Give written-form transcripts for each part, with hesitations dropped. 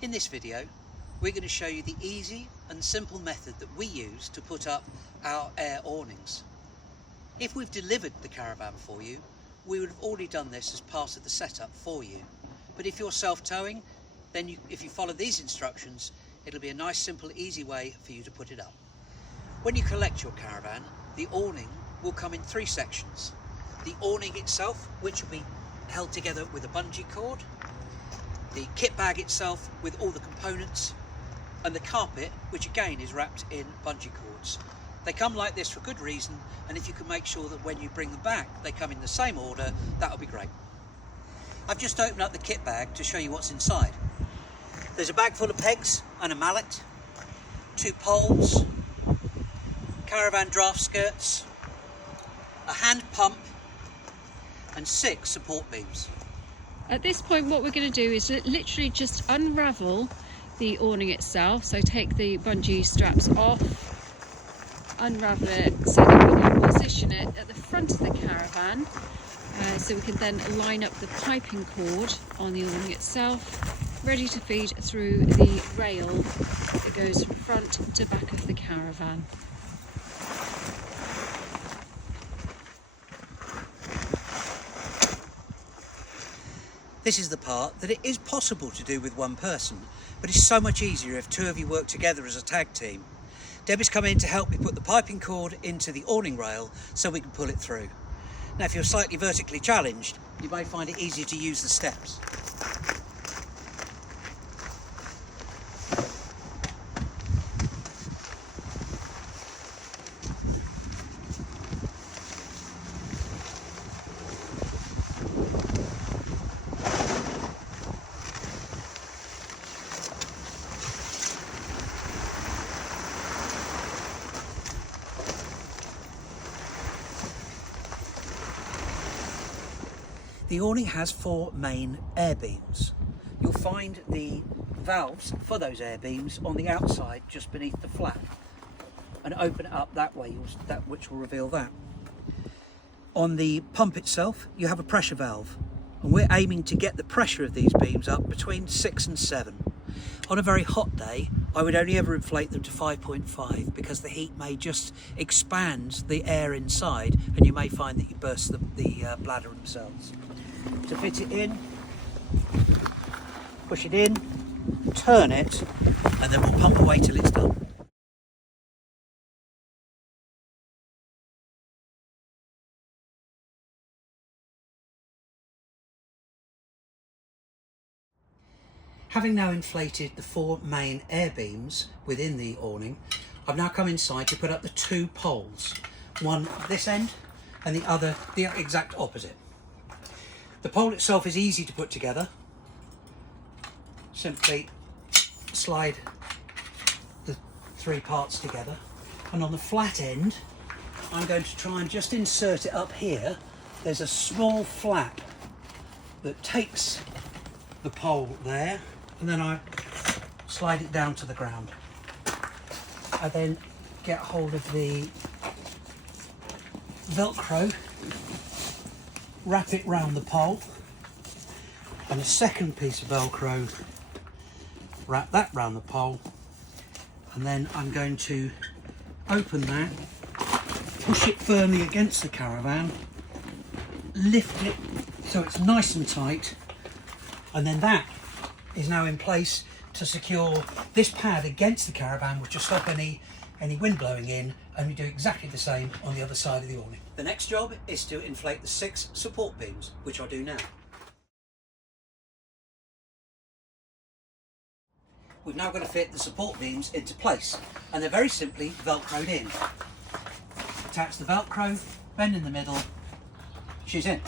In this video, we're going to show you the easy and simple method that we use to put up our air awnings. If we've delivered the caravan for you, we would have already done this as part of the setup for you. But if you're self-towing, then if you follow these instructions, it'll be a nice, simple, easy way for you to put it up. When you collect your caravan, the awning will come in three sections. The awning itself, which will be held together with a bungee cord, the kit bag itself with all the components, and the carpet, which again is wrapped in bungee cords. They come like this for good reason, and if you can make sure that when you bring them back they come in the same order, that'll be great. I've just opened up the kit bag to show you what's inside. There's a bag full of pegs and a mallet, 2 poles, caravan draft skirts, a hand pump and 6 support beams. At this point what we're going to do is literally just unravel the awning itself, so take the bungee straps off, unravel it so that we can position it at the front of the caravan, so we can then line up the piping cord on the awning itself, ready to feed through the rail that goes from front to back of the caravan. This is the part that it is possible to do with one person, but it's so much easier if 2 of you work together as a tag team. Debbie's come in to help me put the piping cord into the awning rail so we can pull it through. Now if you're slightly vertically challenged, you may find it easier to use the steps. The awning has 4 main air beams. You'll find the valves for those air beams on the outside just beneath the flap, and open it up that way, which will reveal that. On the pump itself you have a pressure valve, and we're aiming to get the pressure of these beams up between 6 and 7. On a very hot day I would only ever inflate them to 5.5 because the heat may just expand the air inside and you may find that you burst the bladder themselves. To fit it in, push it in, turn it, and then we'll pump away till it's done. Having now inflated the 4 main air beams within the awning, I've now come inside to put up the 2 poles, one at this end and the other the exact opposite. The pole itself is easy to put together. Simply slide the 3 parts together, and on the flat end I'm going to try and just insert it up here. There's a small flap that takes the pole there, and then I slide it down to the ground. I then get hold of the Velcro, wrap it round the pole, and a second piece of Velcro, wrap that round the pole, and then I'm going to open that, push it firmly against the caravan, lift it so it's nice and tight, and then that is now in place to secure this pad against the caravan, which will stop any wind blowing in, and we do exactly the same on the other side of the awning. The next job is to inflate the 6 support beams, which I'll do now. We've now got to fit the support beams into place, and they're very simply velcroed in. Attach the Velcro, bend in the middle, she's in.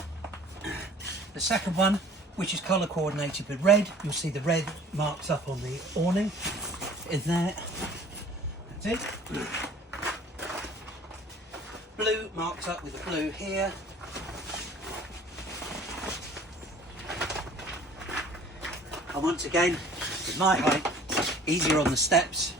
The second one, which is colour coordinated with red, you'll see the red marked up on the awning, in there. That's it. Blue marked up with the blue here. And once again, with my height, easier on the steps.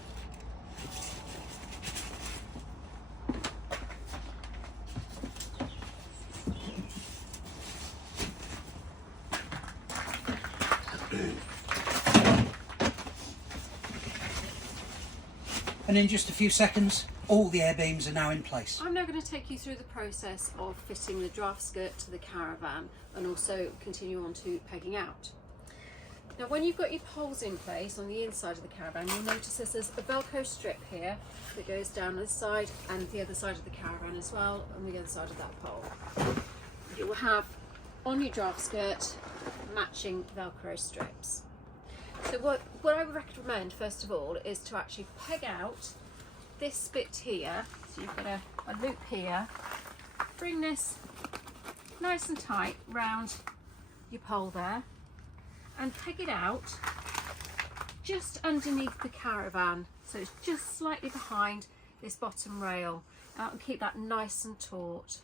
And in just a few seconds, all the air beams are now in place. I'm now going to take you through the process of fitting the draft skirt to the caravan and also continue on to pegging out. Now when you've got your poles in place on the inside of the caravan, you'll notice there's a Velcro strip here that goes down this side and the other side of the caravan as well, on the other side of that pole. You will have on your draft skirt matching Velcro strips. So what I would recommend first of all is to actually peg out this bit here. So you've got a loop here. Bring this nice and tight round your pole there and peg it out just underneath the caravan. So it's just slightly behind this bottom rail and keep that nice and taut.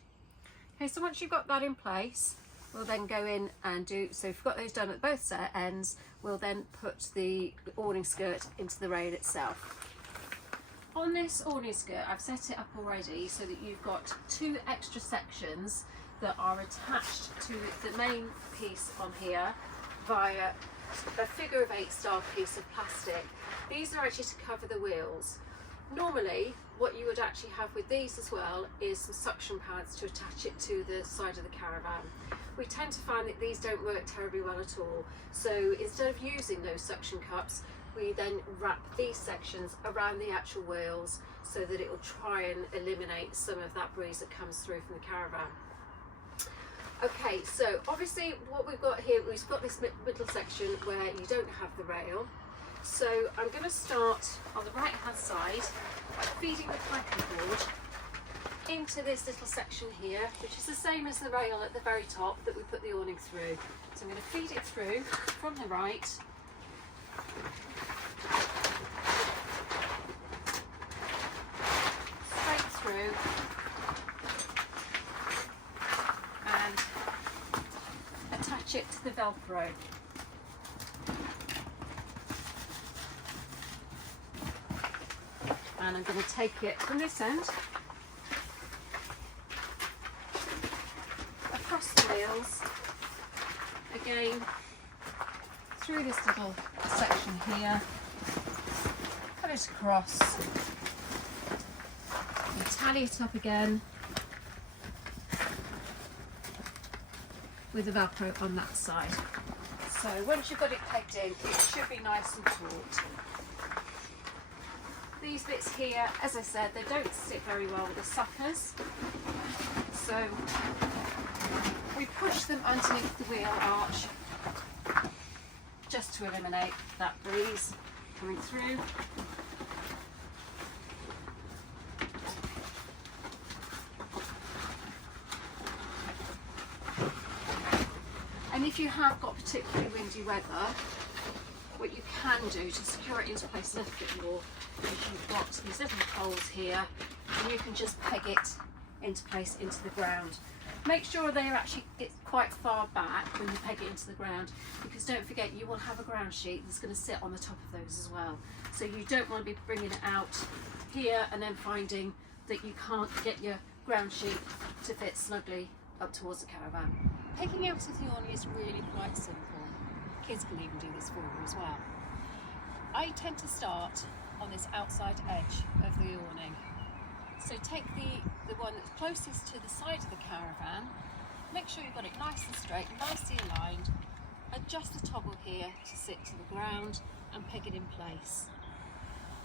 Okay, so once you've got that in place, we'll then go in and do, so if we've got those done at both ends, we'll then put the awning skirt into the rail itself. On this awning skirt, I've set it up already so that you've got 2 extra sections that are attached to the main piece on here via a figure of 8 style piece of plastic. These are actually to cover the wheels. Normally, what you would actually have with these as well is some suction pads to attach it to the side of the caravan. We tend to find that these don't work terribly well at all. So instead of using those suction cups, we then wrap these sections around the actual wheels so that it will try and eliminate some of that breeze that comes through from the caravan. Okay, so obviously what we've got here, we've got this middle section where you don't have the rail. So I'm going to start on the right hand side by feeding the planking board into this little section here, which is the same as the rail at the very top that we put the awning through. So I'm going to feed it through from the right. Straight through. And attach it to the Velcro. And I'm going to take it from this end across the wheels, again through this little section here, cut it across, and tally it up again with the Velcro on that side. So once you've got it pegged in, it should be nice and taut. These bits here, as I said, they don't sit very well with the suckers, so we push them underneath the wheel arch just to eliminate that breeze coming through. And if you have got particularly windy weather, what you can do to secure it into place a little bit more is you've got these little holes here and you can just peg it into place into the ground. Make sure they're actually quite far back when you peg it into the ground, because don't forget you will have a ground sheet that's going to sit on the top of those as well. So you don't want to be bringing it out here and then finding that you can't get your ground sheet to fit snugly up towards the caravan. Pegging out of the awning is really quite simple. Kids can even do this for you as well. I tend to start on this outside edge of the awning. So take the one that's closest to the side of the caravan, make sure you've got it nice and straight, nicely aligned, adjust the toggle here to sit to the ground and peg it in place.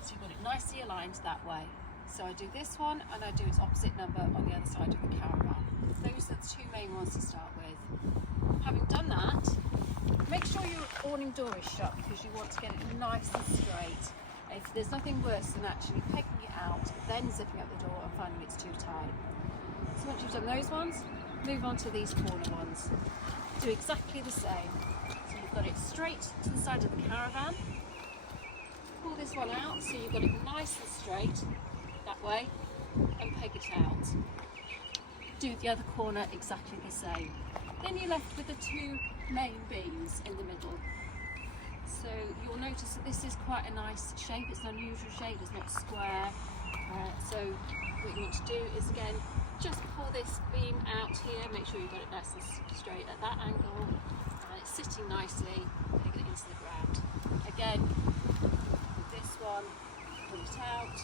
So you've got it nicely aligned that way. So I do this one and I do its opposite number on the other side of the caravan. Those are the 2 main ones to start with. Having done that, make sure your awning door is shut because you want to get it nice and straight. If there's nothing worse than actually pegging it out, then zipping up the door and finding it's too tight. So once you've done those ones, move on to these corner ones. Do exactly the same. So you've got it straight to the side of the caravan. Pull this one out so you've got it nice and straight that way and peg it out. Do the other corner exactly the same. Then you're left with the 2 main beams in the middle. So you'll notice that this is quite a nice shape, it's an unusual shape, it's not square. So what you want to do is again, just pull this beam out here, make sure you've got it nice and straight at that angle, and it's sitting nicely, peg it into the ground. Again, with this one, pull it out,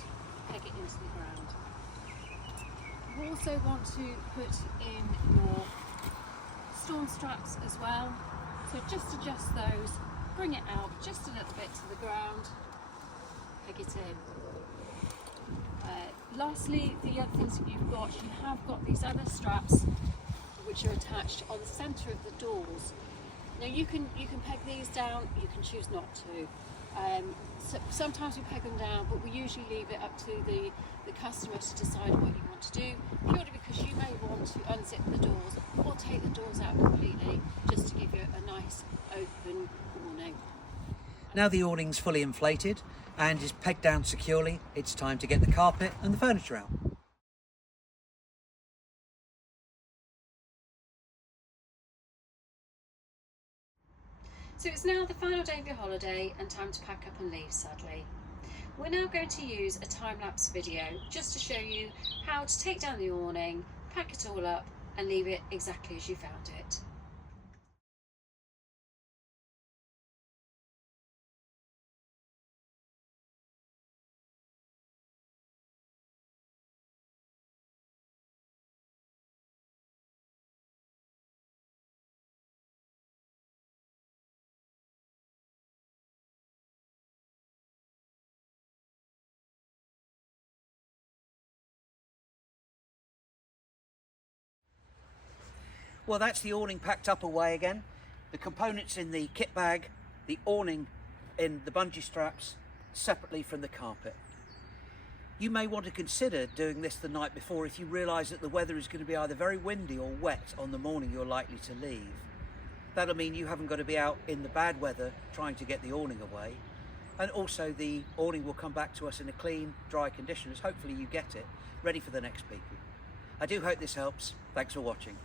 peg it into the ground. You also want to put in your storm straps as well, so just adjust those, bring it out just a little bit to the ground, peg it in. Lastly, the other things that you have got these other straps which are attached on the centre of the doors. Now you can peg these down, you can choose not to. Sometimes we peg them down, but we usually leave it up to the customer to decide what you want to do, purely because you may want to unzip the doors or take the doors out completely, just to give you a nice open awning. Now the awning's fully inflated and is pegged down securely, it's time to get the carpet and the furniture out. So it's now the final day of your holiday and time to pack up and leave, sadly. We're now going to use a time-lapse video just to show you how to take down the awning, pack it all up and leave it exactly as you found it. Well, that's the awning packed up away again. The components in the kit bag, the awning in the bungee straps, separately from the carpet. You may want to consider doing this the night before if you realise that the weather is going to be either very windy or wet on the morning you're likely to leave. That'll mean you haven't got to be out in the bad weather trying to get the awning away. And also the awning will come back to us in a clean, dry condition, as hopefully you get it, ready for the next people. I do hope this helps. Thanks for watching.